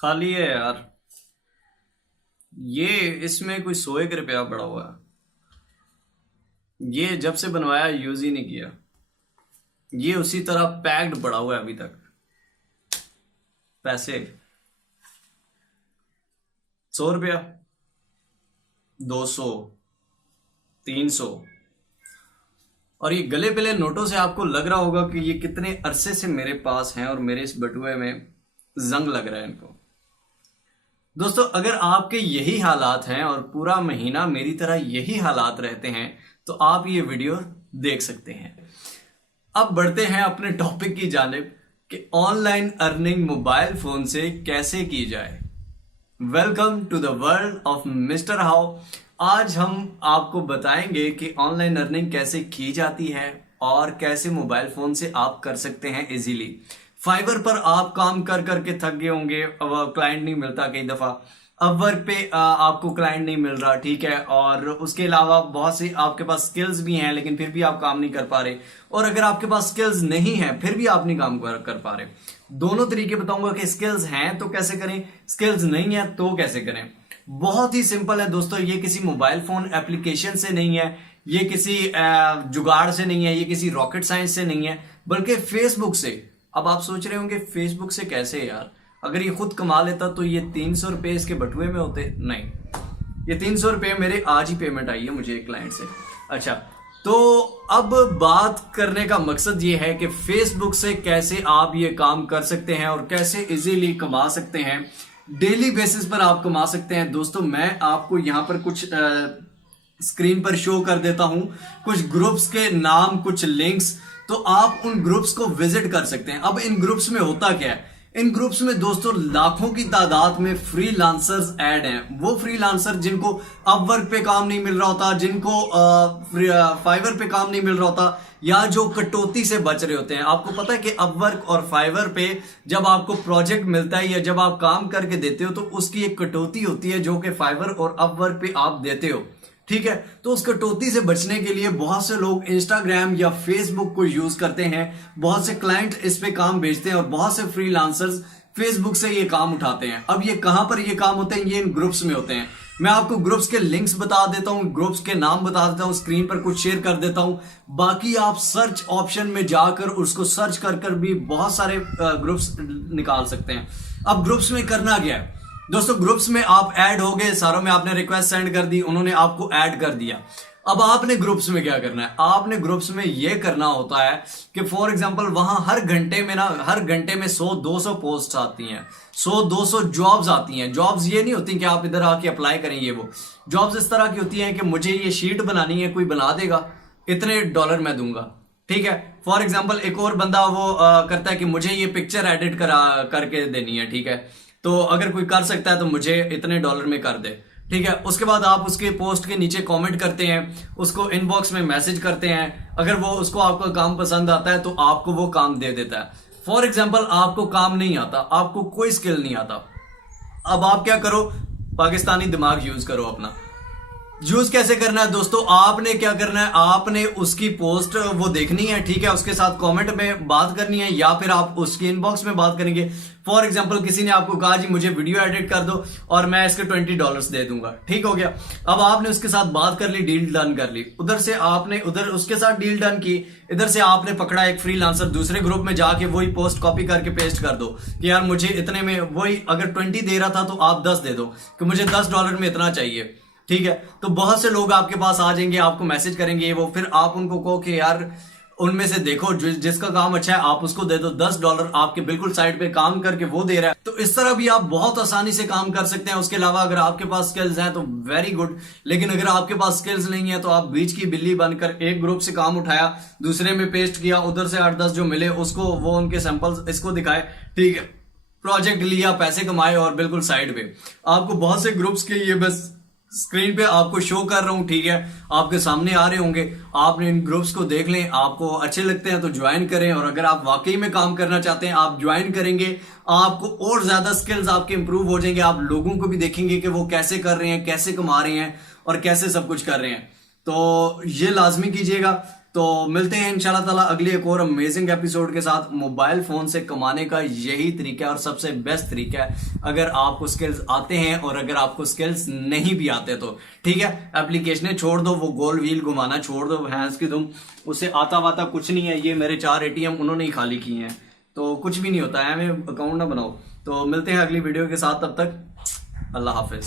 खाली है यार। ये इसमें कोई 100 रुपया पड़ा हुआ है। ये जब से बनवाया यूज ही नहीं किया। ये उसी तरह पैक्ड पड़ा हुआ है अभी तक। पैसे 100 रुपया, 200, 300। और ये गले पिले नोटों से आपको लग रहा होगा कि ये कितने अरसे से मेरे पास हैं और मेरे इस बटुए में जंग लग रहा है इनको। दोस्तों, अगर आपके यही हालात हैं और पूरा महीना मेरी तरह यही हालात रहते हैं तो आप ये वीडियो देख सकते हैं। अब बढ़ते हैं अपने टॉपिक की जानिब कि ऑनलाइन अर्निंग मोबाइल फोन से कैसे की जाए। Welcome to the world of mister How. आज हम आपको बताएंगे कि ऑनलाइन अर्निंग कैसे की जाती है और कैसे मोबाइल फोन से आप कर सकते हैं इजीली। फाइवर पर आप काम कर करके थक गए होंगे, अब क्लाइंट नहीं मिलता कई दफा। अपवर्क पे आपको क्लाइंट नहीं मिल रहा, ठीक है। और उसके अलावा बहुत सी आपके पास स्किल्स भी हैं लेकिन फिर भी आप काम नहीं कर पा रहे। और अगर आपके पास स्किल्स नहीं है फिर भी आप नहीं काम कर पा रहे। दोनों तरीके बताऊंगा कि स्किल्स हैं तो कैसे करें, स्किल्स नहीं है तो कैसे करें। बहुत ही सिंपल है दोस्तों। ये किसी मोबाइल फोन एप्लीकेशन से नहीं है, ये किसी जुगाड़ से नहीं है, ये किसी रॉकेट साइंस से नहीं है, बल्कि फेसबुक से। अब आप सोच रहे होंगे फेसबुक से कैसे यार, अगर ये खुद कमा लेता तो ये 300 रुपए इसके बटुए में होते। नहीं, ये 300 रुपए मेरे आज ही पेमेंट आई है मुझे एक क्लाइंट से। अच्छा, तो अब बात करने का मकसद ये है कि फेसबुक से कैसे आप ये काम कर सकते हैं और कैसे इजीली कमा सकते हैं, डेली बेसिस पर आप कमा सकते हैं। दोस्तों, मैं आपको यहां पर कुछ स्क्रीन पर शो कर देता हूं, कुछ ग्रुप्स के नाम, कुछ लिंक्स, तो आप उन ग्रुप्स को विजिट कर सकते हैं। अब इन ग्रुप्स में होता क्या है, इन ग्रुप्स में दोस्तों लाखों की तादाद में फ्रीलांसर्स ऐड हैं। वो फ्रीलांसर जिनको अपवर्क पे काम नहीं मिल रहा होता, जिनको फाइवर पे काम नहीं मिल रहा होता, या जो कटौती से बच रहे होते हैं। आपको पता है कि अपवर्क और फाइवर पे जब आपको प्रोजेक्ट मिलता है या जब आप काम करके देते हो तो उसकी एक कटौती होती है जो कि फाइवर और अपवर्क पे आप देते हो, ठीक है। तो उस कटौती से बचने के लिए बहुत से लोग इंस्टाग्राम या फेसबुक को यूज करते हैं। बहुत से क्लाइंट इस पे काम भेजते हैं और बहुत से फ्रीलांसर्स फेसबुक से ये काम उठाते हैं। अब ये कहां पर ये काम होते हैं, ये इन ग्रुप्स में होते हैं। मैं आपको ग्रुप्स के लिंक्स बता देता हूं, ग्रुप्स के नाम बता देता हूं, स्क्रीन पर कुछ शेयर कर देता हूं। बाकी आप सर्च ऑप्शन में जाकर उसको सर्च कर भी बहुत सारे ग्रुप्स निकाल सकते हैं। अब ग्रुप्स में करना क्या है दोस्तों, ग्रुप्स में आप ऐड हो गए, सारों में आपने रिक्वेस्ट सेंड कर दी, उन्होंने आपको ऐड कर दिया। अब आपने ग्रुप्स में क्या करना है, आपने ग्रुप्स में यह करना होता है कि फॉर एग्जांपल वहां हर घंटे में 100-200 पोस्ट आती हैं, 100-200 जॉब्स आती हैं। जॉब्स ये नहीं होती कि आप इधर आके अप्लाई करें, ये वो जॉब्स इस तरह की होती हैं कि मुझे ये शीट बनानी है, कोई बना देगा, इतने डॉलर मैं दूंगा, ठीक है। फॉर एग्जाम्पल एक और बंदा वो करता है कि मुझे ये पिक्चर एडिट करके देनी है, ठीक है। तो अगर कोई कर सकता है तो मुझे इतने डॉलर में कर दे, ठीक है। उसके बाद आप उसके पोस्ट के नीचे कमेंट करते हैं, उसको इनबॉक्स में मैसेज करते हैं। अगर वो उसको आपका काम पसंद आता है तो आपको वो काम दे देता है। फॉर एग्जांपल आपको काम नहीं आता, आपको कोई स्किल नहीं आता, अब आप क्या करो, पाकिस्तानी दिमाग यूज करो अपना। यूज कैसे करना है दोस्तों, आपने क्या करना है, आपने उसकी पोस्ट वो देखनी है, ठीक है, उसके साथ कमेंट में बात करनी है या फिर आप उसके इनबॉक्स में बात करेंगे। फॉर एग्जांपल किसी ने आपको कहा जी मुझे वीडियो एडिट कर दो और मैं इसके $20 दे दूंगा, ठीक हो गया। अब आपने उसके साथ बात कर ली, डील डन कर ली, उधर से आपने उधर उसके साथ डील डन की, इधर से आपने पकड़ा एक फ्रीलांसर, दूसरे ग्रुप में जाके वही पोस्ट कॉपी करके पेस्ट कर दो कि यार मुझे इतने में, वही अगर 20 दे रहा था तो आप 10 दे दो कि मुझे $10 में इतना चाहिए, ठीक है। तो बहुत से लोग आपके पास आ जाएंगे, आपको मैसेज करेंगे, वो फिर आप उनको कहो कि यार उनमें से देखो जिसका काम अच्छा है आप उसको दे दो, $10 आपके बिल्कुल साइड पे काम करके वो दे रहा है। तो इस तरह भी आप बहुत आसानी से काम कर सकते हैं। उसके अलावा अगर आपके पास स्किल्स हैं तो वेरी गुड, लेकिन अगर आपके पास स्किल्स नहीं है तो आप बीच की बिल्ली बनकर एक ग्रुप से काम उठाया, दूसरे में पेस्ट किया, उधर से 8-10 जो मिले उसको वो उनके सैंपल्स इसको दिखाए, ठीक है, प्रोजेक्ट लिया, पैसे कमाए और बिल्कुल साइड पे। आपको बहुत से ग्रुप्स के ये बस स्क्रीन पे आपको शो कर रहा हूं, ठीक है, आपके सामने आ रहे होंगे। आपने इन ग्रुप्स को देख लें, आपको अच्छे लगते हैं तो ज्वाइन करें, और अगर आप वाकई में काम करना चाहते हैं आप ज्वाइन करेंगे, आपको और ज्यादा स्किल्स आपके इंप्रूव हो जाएंगे। आप लोगों को भी देखेंगे कि वो कैसे कर रहे हैं, कैसे कमा रहे हैं और कैसे सब कुछ कर रहे हैं। तो ये लाजमी कीजिएगा। तो मिलते हैं इंशाल्लाह ताला अगली एक और अमेजिंग एपिसोड के साथ। मोबाइल फोन से कमाने का यही तरीका है और सबसे बेस्ट तरीका है। अगर आपको स्किल्स आते हैं और अगर आपको स्किल्स नहीं भी आते तो ठीक है, एप्लीकेशनें छोड़ दो, वो गोल व्हील घुमाना छोड़ दो, भैंस की तुम, उससे आता वाता कुछ नहीं है। ये मेरे 4 ATM उन्होंने ही खाली किए हैं, तो कुछ भी नहीं होता है, हमें अकाउंट ना बनाओ। तो मिलते हैं अगली वीडियो के साथ, तब तक अल्लाह हाफिज।